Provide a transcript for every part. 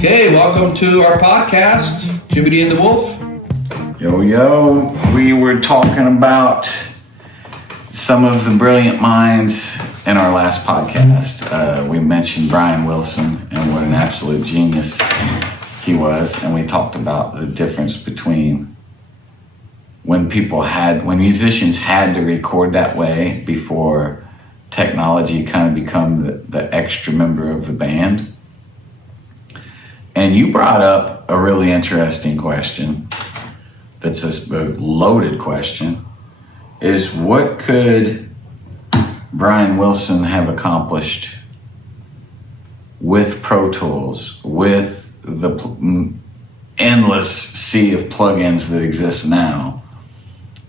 Okay, welcome to our podcast, Jimi and the Wolf. Yo, we were talking about some of the brilliant minds in our last podcast. We mentioned Brian Wilson and what an absolute genius he was, and we talked about the difference between when musicians had to record that way before technology kind of become the extra member of the band. And you brought up a really interesting question that's a loaded question, is what could Brian Wilson have accomplished with Pro Tools, with the endless sea of plugins that exist now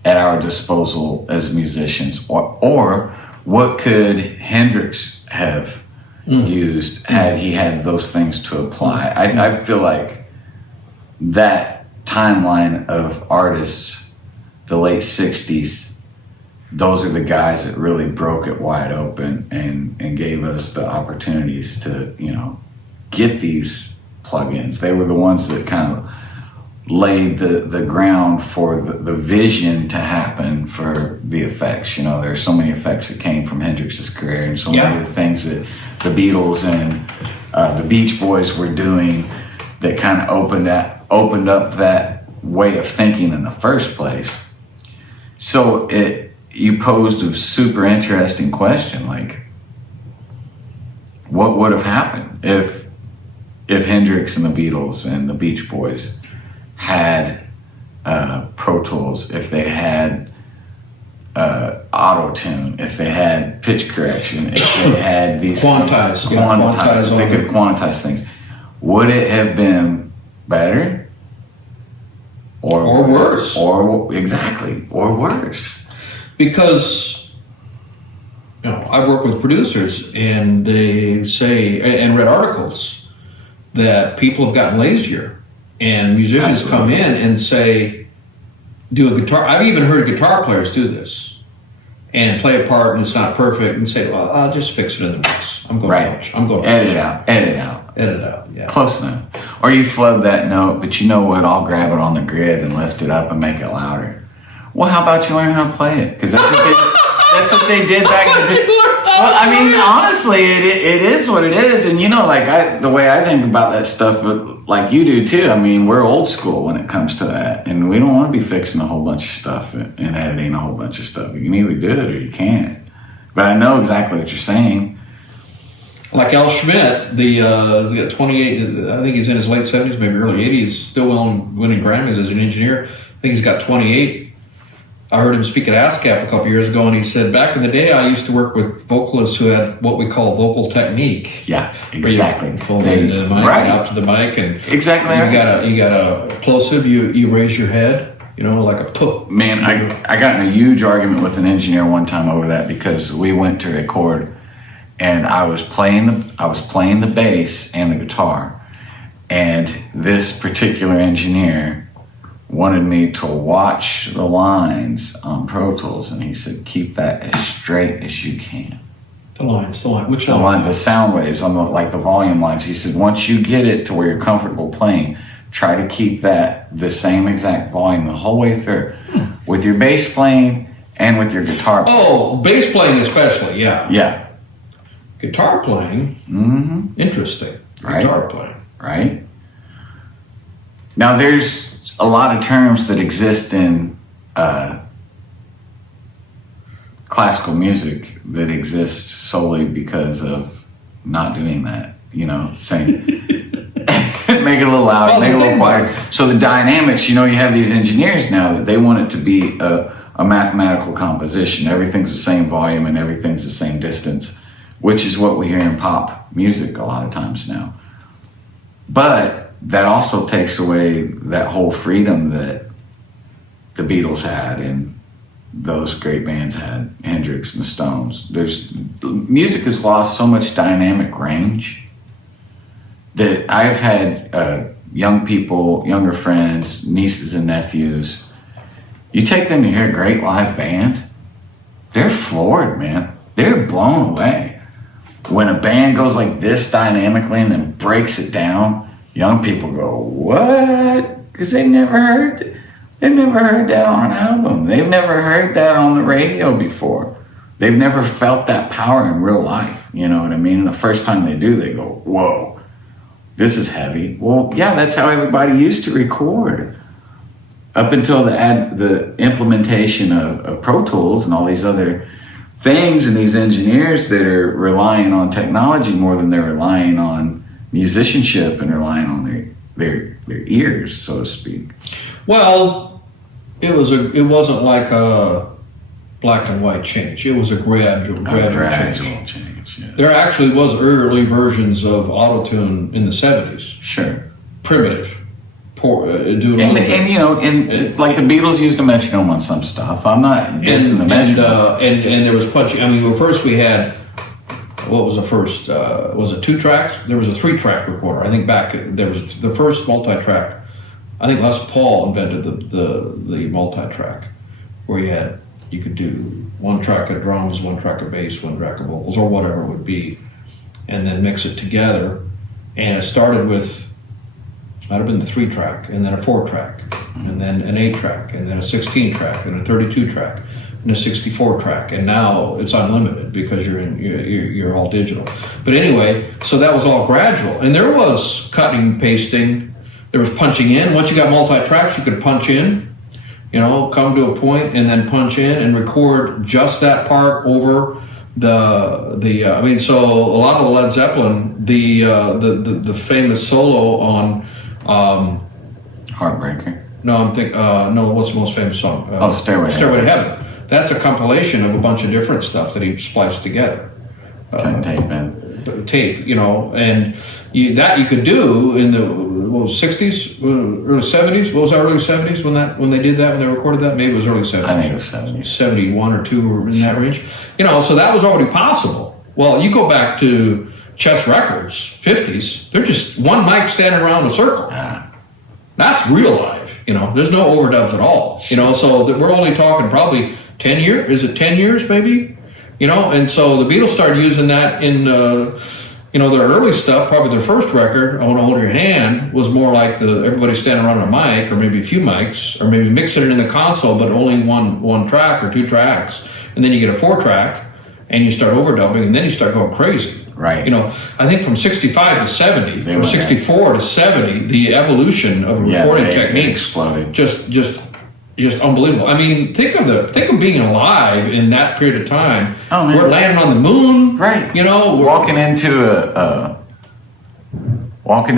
at our disposal as musicians? Or what could Hendrix have used had he had those things to apply? I feel like that timeline of artists, the late 60s, those are the guys that really broke it wide open and gave us the opportunities to, get these plugins. They were the ones that kind of laid the ground for the vision to happen for the effects. There's so many effects that came from Hendrix's career, and so many of the things that the Beatles and the Beach Boys were doing that kind of opened up that way of thinking in the first place. So you posed a super interesting question, like what would have happened if Hendrix and the Beatles and the Beach Boys had Pro Tools, if they had Autotune, if they had pitch correction, if they had these quantize, if they could quantize things, would it have been better or worse? Or worse? Because I've worked with producers, and they say, and read articles, that people have gotten lazier, and musicians come in and say, do a guitar. I've even heard guitar players do this and play a part and it's not perfect and say, well, I'll just fix it in the mix. I'm going to edit it out. Yeah. Close enough. Or you flub that note, but you know what? I'll grab it on the grid and lift it up and make it louder. Well, how about you learn how to play it? Because that's what they did back in the day. Well, I mean, honestly, it is what it is. And the way I think about that stuff, like you do too, I mean, we're old school when it comes to that. And we don't want to be fixing a whole bunch of stuff and editing a whole bunch of stuff. You can either do it or you can't. But I know exactly what you're saying. Like Al Schmidt, he's got 28, I think he's in his late 70s, maybe early 80s, still winning Grammys as an engineer. I think he's got 28. I heard him speak at ASCAP a couple years ago, and he said, back in the day, I used to work with vocalists who had what we call vocal technique. Yeah, exactly. You pull into the mic and out to the mic, and exactly. You got a plosive. You raise your head, like a poop. Man, I got in a huge argument with an engineer one time over that, because we went to record, and I was playing the bass and the guitar, and this particular engineer wanted me to watch the lines on Pro Tools, and he said, keep that as straight as you can. The lines, which line? The sound waves on the volume lines. He said, once you get it to where you're comfortable playing, try to keep that the same exact volume the whole way through, with your bass playing and with your guitar playing. Oh, bass playing especially, yeah. Yeah. Guitar playing, interesting. Right. Guitar playing. Right. Now there's a lot of terms that exist in classical music that exist solely because of not doing that, saying make it a little louder, make it a little quieter. So the dynamics, you have these engineers now that they want it to be a mathematical composition. Everything's the same volume and everything's the same distance, which is what we hear in pop music a lot of times now. But that also takes away that whole freedom that the Beatles had and those great bands had, Hendrix and the Stones. Music has lost so much dynamic range that I've had younger friends, nieces and nephews. You take them to hear a great live band, they're floored, man. They're blown away. When a band goes like this dynamically and then breaks it down young people go, what? Because they've never heard that on an album. They've never heard that on the radio before. They've never felt that power in real life. You know what I mean? And the first time they do, they go, whoa, this is heavy. Well, yeah, that's how everybody used to record. Up until the implementation of Pro Tools and all these other things, and these engineers that are relying on technology more than they're relying on musicianship and relying on their ears, so to speak. Well, it wasn't like a black and white change. It was a gradual change. Yeah. There actually was early versions of Autotune in the 70s. Sure. Primitive. And you know, like the Beatles used a metronome on some stuff. I'm not dissing the metronome. And there was punching. I mean, well, first we had, what was the first? Was it 2 tracks? There was a 3-track recorder. I think there was the first multi-track. I think Les Paul invented the multi-track, where you could do 1 track of drums, 1 track of bass, 1 track of vocals, or whatever it would be, and then mix it together. And it started with, might have been the 3-track, and then a 4-track, and then an 8-track, and then a 16-track, and a 32-track, and a 64-track. And now it's unlimited because you're all digital. But anyway, so that was all gradual, and there was cutting and pasting. There was punching in. Once you got multi-tracks, you could punch in, come to a point and then punch in and record just that part over so a lot of the Led Zeppelin, the famous solo on Heartbreaker. No, I'm thinking. What's the most famous song? Stairway to Heaven. That's a compilation of a bunch of different stuff that he spliced together. Tape, man. Tape, and that you could do in the 60s, early 70s. What was that, early 70s when they did that, when they recorded that? Maybe it was early 70s. I think it was 70s. 71 or 2 or in that range. So that was already possible. Well, you go back to Chess Records, 50s, they're just one mic standing around a circle. That's real live, there's no overdubs at all. So we're only talking probably 10 years. Is it 10 years maybe? And so the Beatles started using that in, their early stuff. Probably their first record, I Want to Hold Your Hand, was more like everybody standing around a mic, or maybe a few mics, or maybe mixing it in the console, but only one track or 2 tracks. And then you get a 4-track, and you start overdubbing, and then you start going crazy. Right. I think from 65 to 70, or 64 to 70, the evolution of recording techniques exploded. Just unbelievable. I mean, think of being alive in that period of time. Oh, man. We're landing on the moon. Right. We're walking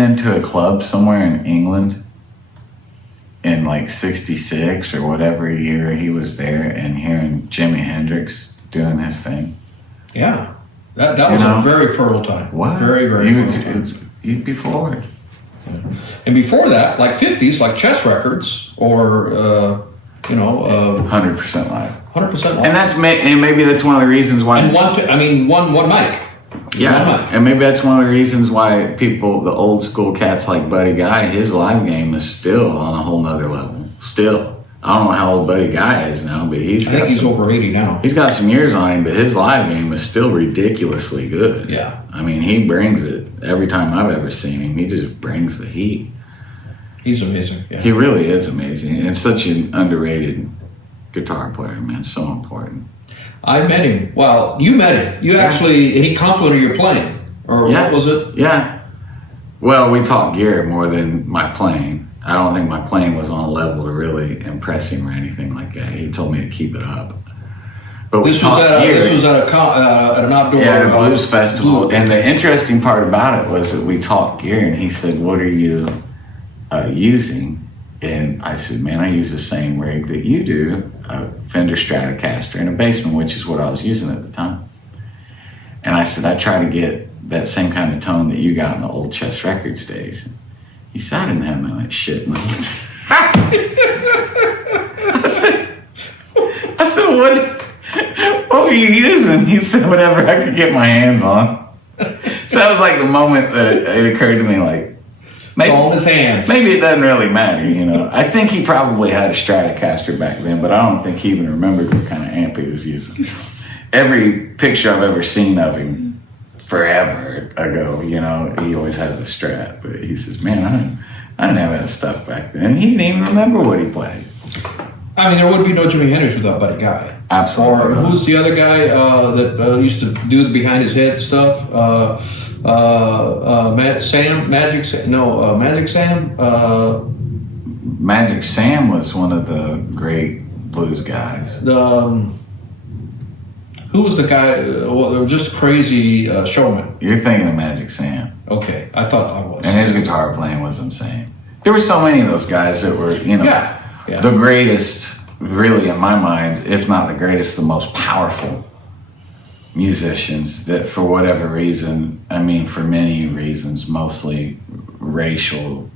into a club somewhere in England in like 66 or whatever year he was there, and hearing Jimi Hendrix doing his thing. Yeah. That was a very fertile time. What? Very, very fertile time. You'd be forward. Yeah. And before that, like 50s, like Chess Records, or 100% live. 100% live. And maybe that's one of the reasons why. And one mic. Yeah, one mic. And maybe that's one of the reasons why people, the old school cats like Buddy Guy, his live game is still on a whole nother level. Still. I don't know how old Buddy Guy is now, but I think he's over 80 now. He's got some years on him, but his live game is still ridiculously good. Yeah. I mean, he brings it every time I've ever seen him. He just brings the heat. He's amazing. Yeah. He really is amazing. And such an underrated guitar player, man. So important. I met him. Well, you met him. You actually, and he complimented your playing. Or what was it? Yeah. Well, we talked gear more than my playing. I don't think my playing was on a level to really impress him or anything like that. He told me to keep it up. But this was at an outdoor at a blues festival. And the interesting part about it was that we talked gear, and he said, "What are you using?" And I said, "Man, I use the same rig that you do, a Fender Stratocaster in a Bassman," which is what I was using at the time. And I said, "I try to get that same kind of tone that you got in the old Chess Records days." He said, "I didn't have none of that shit." I said, what were you using? He said, "Whatever I could get my hands on." So that was like the moment that it occurred to me, like, maybe, all in his hands. Maybe it doesn't really matter, I think he probably had a Stratocaster back then, but I don't think he even remembered what kind of amp he was using. Every picture I've ever seen of him forever ago, you know, he always has a Strat, but he says, man, I didn't have that stuff back then. And he didn't even remember what he played. I mean, there would be no Jimi Hendrix without Buddy Guy. Absolutely. Or who's the other guy that used to do the behind his head stuff? Magic Sam? Magic Sam was one of the great blues guys. Who was the guy? Just a crazy showman. You're thinking of Magic Sam. Okay, I thought I was. And his guitar playing was insane. There were so many of those guys that were, you know, Yeah. the greatest, really, in my mind, if not the greatest, the most powerful musicians that, for whatever reason, I mean, for many reasons, mostly racially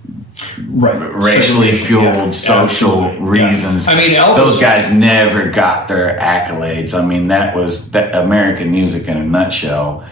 fueled social reasons. Yeah. I mean, Elvis, those guys never got their accolades. I mean, that was American music in a nutshell.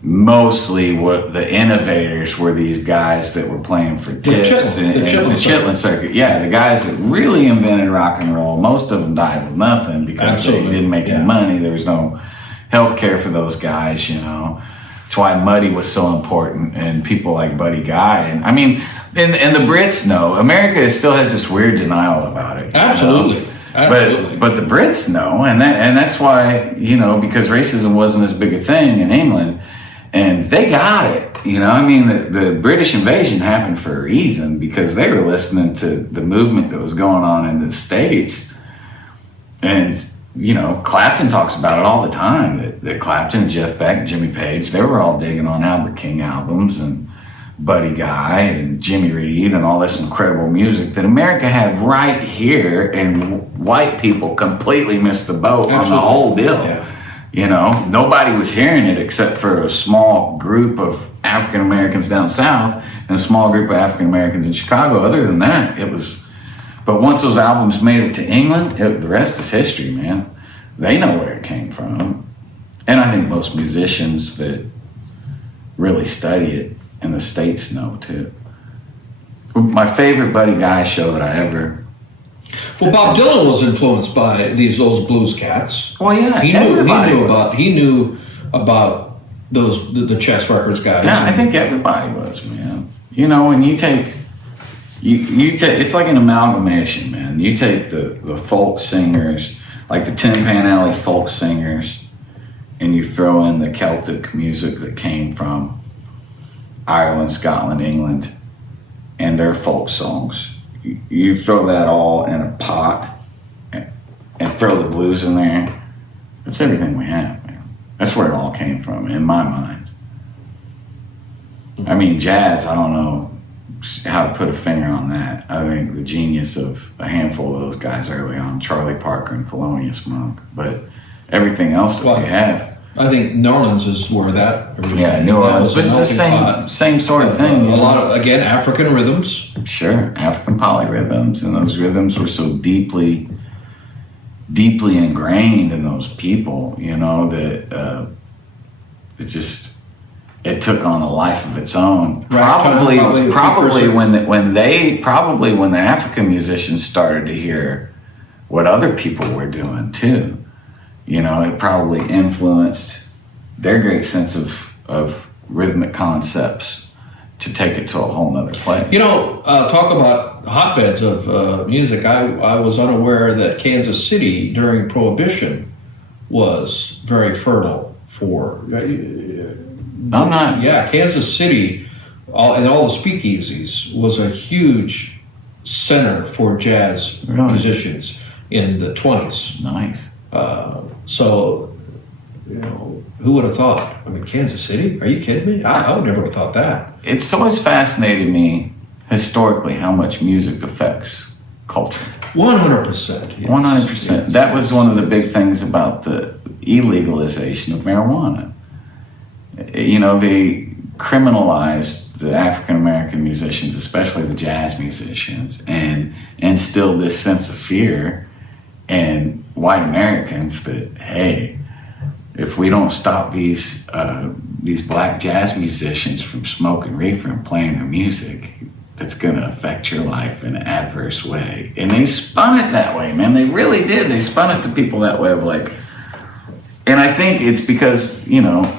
Mostly what the innovators were these guys that were playing for tips and the Chitlin circuit. Yeah, the guys that really invented rock and roll. Most of them died with nothing because they didn't make any money. There was no health care for those guys, you know. That's why Muddy was so important, and people like Buddy Guy. And I mean, and the Brits know. America still has this weird denial about it. Absolutely. You know? But the Brits know, and that's why, you know, because racism wasn't as big a thing in England. And they got it, you know. I mean, the British invasion happened for a reason, because they were listening to the movement that was going on in the States. And, you know, Clapton talks about it all the time, that Clapton, Jeff Beck, Jimmy Page, they were all digging on Albert King albums and Buddy Guy and Jimmy Reed and all this incredible music that America had right here, and white people completely missed the boat on the whole deal. Yeah. You know, nobody was hearing it except for a small group of African Americans down south and a small group of African Americans in Chicago. Other than that, it was. But once those albums made it to England, the rest is history, man. They know where it came from. And I think most musicians that really study it in the States know too. My favorite Buddy Guy show that I ever. Well, Bob Dylan was influenced by those blues cats. Well, yeah, he knew about those the Chess Records guys. Yeah, I think everybody was, man. You know, when you take it's like an amalgamation, man. You take the folk singers, like the Tin Pan Alley folk singers, and you throw in the Celtic music that came from Ireland, Scotland, England, and their folk songs. You throw that all in a pot and throw the blues in there. That's everything we have, man. That's where it all came from, in my mind. I mean, jazz, I don't know how to put a finger on that. I think the genius of a handful of those guys early on, Charlie Parker and Thelonious Monk, but everything else that we have. I think New Orleans is where that originated. Yeah, New Orleans, but it's the same sort of thing. A lot of, again, African rhythms. Sure, African polyrhythms, and those rhythms were so deeply ingrained in those people, you know, that it took on a life of its own. Probably when the African musicians started to hear what other people were doing too. You know, it probably influenced their great sense of rhythmic concepts to take it to a whole nother place. You know, talk about hotbeds of music. I was unaware that Kansas City during Prohibition was very fertile for. Yeah, Kansas City and all the speakeasies was a huge center for jazz musicians in the 20s. Nice. So, you know, who would have thought? I mean, Kansas City? Are you kidding me? I would never have thought that. It's always fascinated me historically how much music affects culture. 100%. 100%. That was one of the big things about the illegalization of marijuana. You know, they criminalized the African American musicians, especially the jazz musicians, and instilled this sense of fear in white Americans that, hey, if we don't stop these black jazz musicians from smoking reefer and playing their music, that's going to affect your life in an adverse way. And they spun it that way, man. They really did. They spun it to people that way of like, And I think it's because,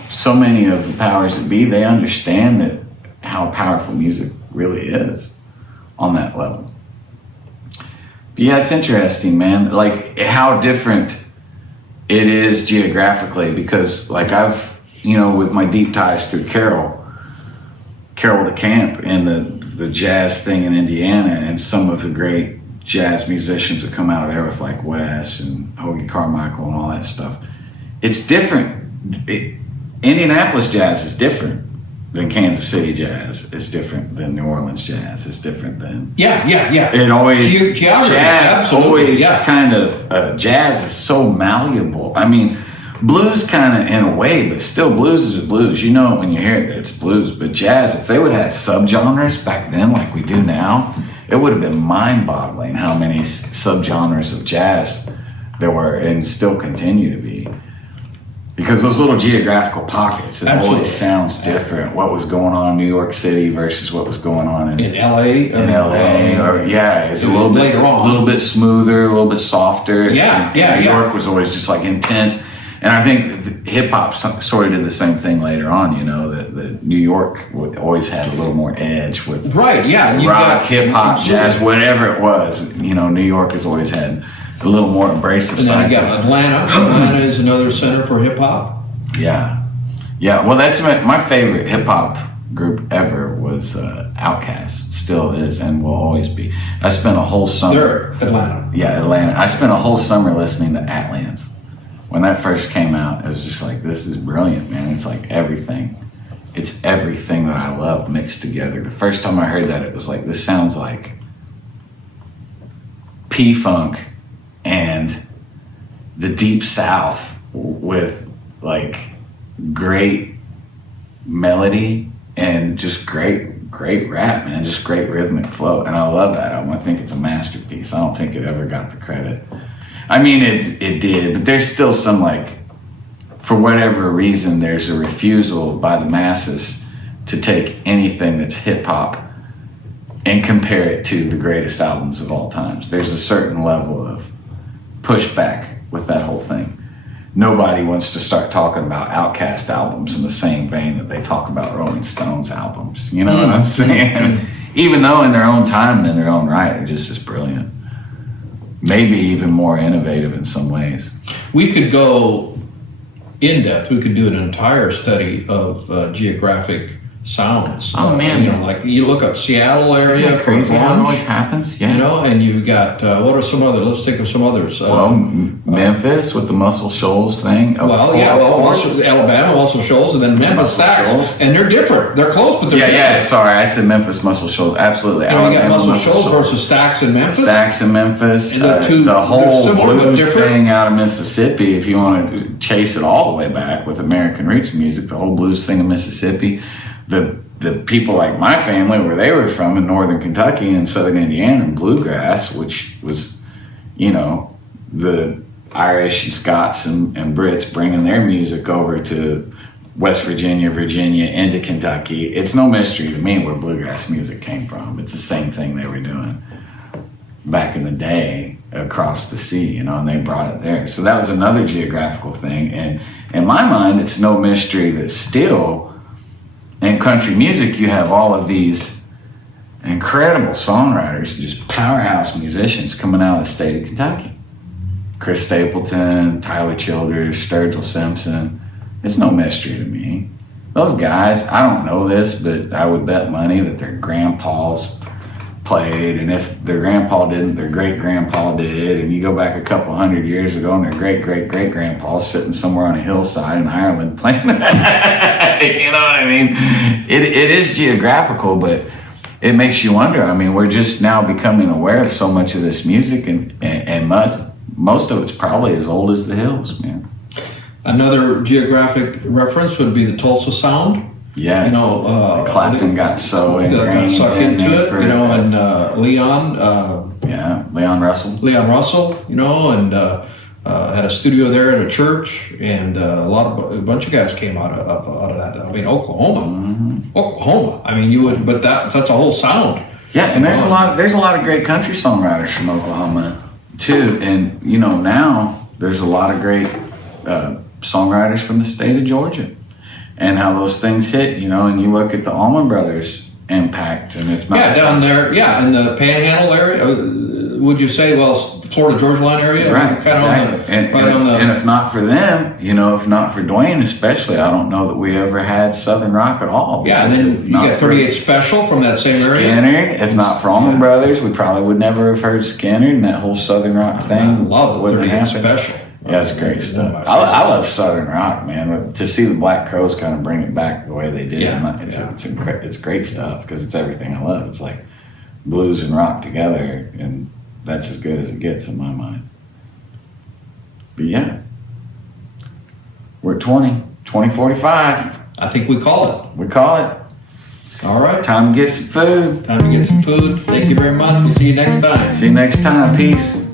so many of the powers that be, they understand that how powerful music really is on that level. But yeah, it's interesting, man. Like how different it is geographically, because like I've, with my deep ties through Carroll DeCamp and the jazz thing in Indiana, and some of the great jazz musicians that come out of there with like Wes and Hoagie Carmichael and all that stuff. It's different. Indianapolis jazz is different than Kansas City jazz. It's different than New Orleans jazz. It's different than It always jazz always kind of jazz is so malleable. I mean, blues kind of in a way, but still blues is a blues. When you hear it, that it's blues. But jazz, if they would have had subgenres back then like we do now, it would have been mind-boggling how many subgenres of jazz there were and still continue to be. Because those little geographical pockets, it always sounds different. What was going on in New York City versus what was going on in LA. It's a little bit smoother, a little bit softer. New York was always just like intense. And I think hip hop sort of did the same thing later on. That New York always had a little more edge with rock, hip hop, jazz, whatever it was. New York has always had a little more abrasive side. And then you got Atlanta. Atlanta is another center for hip hop. Yeah. Well, that's my favorite hip hop group ever was Outkast. Still is and will always be. I spent a whole summer. They're Atlanta. Yeah, Atlanta. I spent a whole summer listening to Atlans. When that first came out, it was just like, this is brilliant, man. It's like everything. It's everything that I love mixed together. The first time I heard that, it was like, this sounds like P-Funk and the Deep South with like great melody and just great rap, man. Just great rhythmic flow. And I love that album. I think it's a masterpiece. I don't think it ever got the credit. I mean, it did, but there's still some like, for whatever reason, there's a refusal by the masses to take anything that's hip hop and compare it to the greatest albums of all times. There's a certain level of pushback with that whole thing. Nobody wants to start talking about Outkast albums in the same vein that they talk about Rolling Stones albums. You know what I'm saying? Even though in their own time and in their own right, they're just as brilliant. Maybe even more innovative in some ways. We could go in depth. We could do an entire study of geographic sounds. Oh man! Like you look at Seattle area. Isn't that crazy how it always happens? Yeah. And you've got what are some other? Let's think of some others. Memphis with the Muscle Shoals thing. Alabama, Muscle Shoals, and then Memphis Stacks, and they're different. They're close, but they're different. Yeah. Sorry, I said Memphis Muscle Shoals. Absolutely. You got Muscle Shoals versus Stacks in Memphis. Stacks in Memphis. And the whole blues thing out of Mississippi. If you want to chase it all the way back with American roots music, the whole blues thing in Mississippi. The people like my family, where they were from in northern Kentucky and southern Indiana, and bluegrass, which was, the Irish and Scots and Brits bringing their music over to West Virginia, into Kentucky. It's no mystery to me where bluegrass music came from. It's the same thing they were doing back in the day across the sea, and they brought it there. So that was another geographical thing. And in my mind, it's no mystery that still, in country music, you have all of these incredible songwriters, just powerhouse musicians coming out of the state of Kentucky. Chris Stapleton, Tyler Childers, Sturgill Simpson. It's no mystery to me. Those guys, I don't know this, but I would bet money that their grandpas played, and if their grandpa didn't, their great-grandpa did, and you go back a couple hundred years ago and their great-great-great-grandpa sitting somewhere on a hillside in Ireland playing that. You know what I mean? It is geographical, but it makes you wonder. I mean, we're just now becoming aware of so much of this music, and most of it's probably as old as the hills, man. Another geographic reference would be the Tulsa sound. Yes. Clapton got so ingrained into it, and Leon. Leon Russell. Leon Russell, and had a studio there at a church, and a bunch of guys came out of that. I mean, Oklahoma. Mm-hmm. Oklahoma. I mean, you would, but that's a whole sound. Yeah, and there's a lot of great country songwriters from Oklahoma too, and now there's a lot of great songwriters from the state of Georgia, and how those things hit, and you look at the Allman Brothers impact, and if not, down there, in the Panhandle area, would you say, Florida Georgia line area, right? Exactly. And if not for them, if not for Dwayne especially, I don't know that we ever had Southern rock at all. Yeah, and then you got 38 Special from that same area. Skinner, if not for Allman Brothers, we probably would never have heard Skinner, and that whole Southern rock thing. I love the 38 Special. Yeah, it's great stuff. I love Southern rock, man. To see the Black Crowes kind of bring it back the way they did, it's great stuff because it's everything I love. It's like blues and rock together, and that's as good as it gets in my mind. But yeah, we're at 2045. I think we call it. We call it. All right. Time to get some food. Thank you very much. We'll see you next time. See you next time. Peace.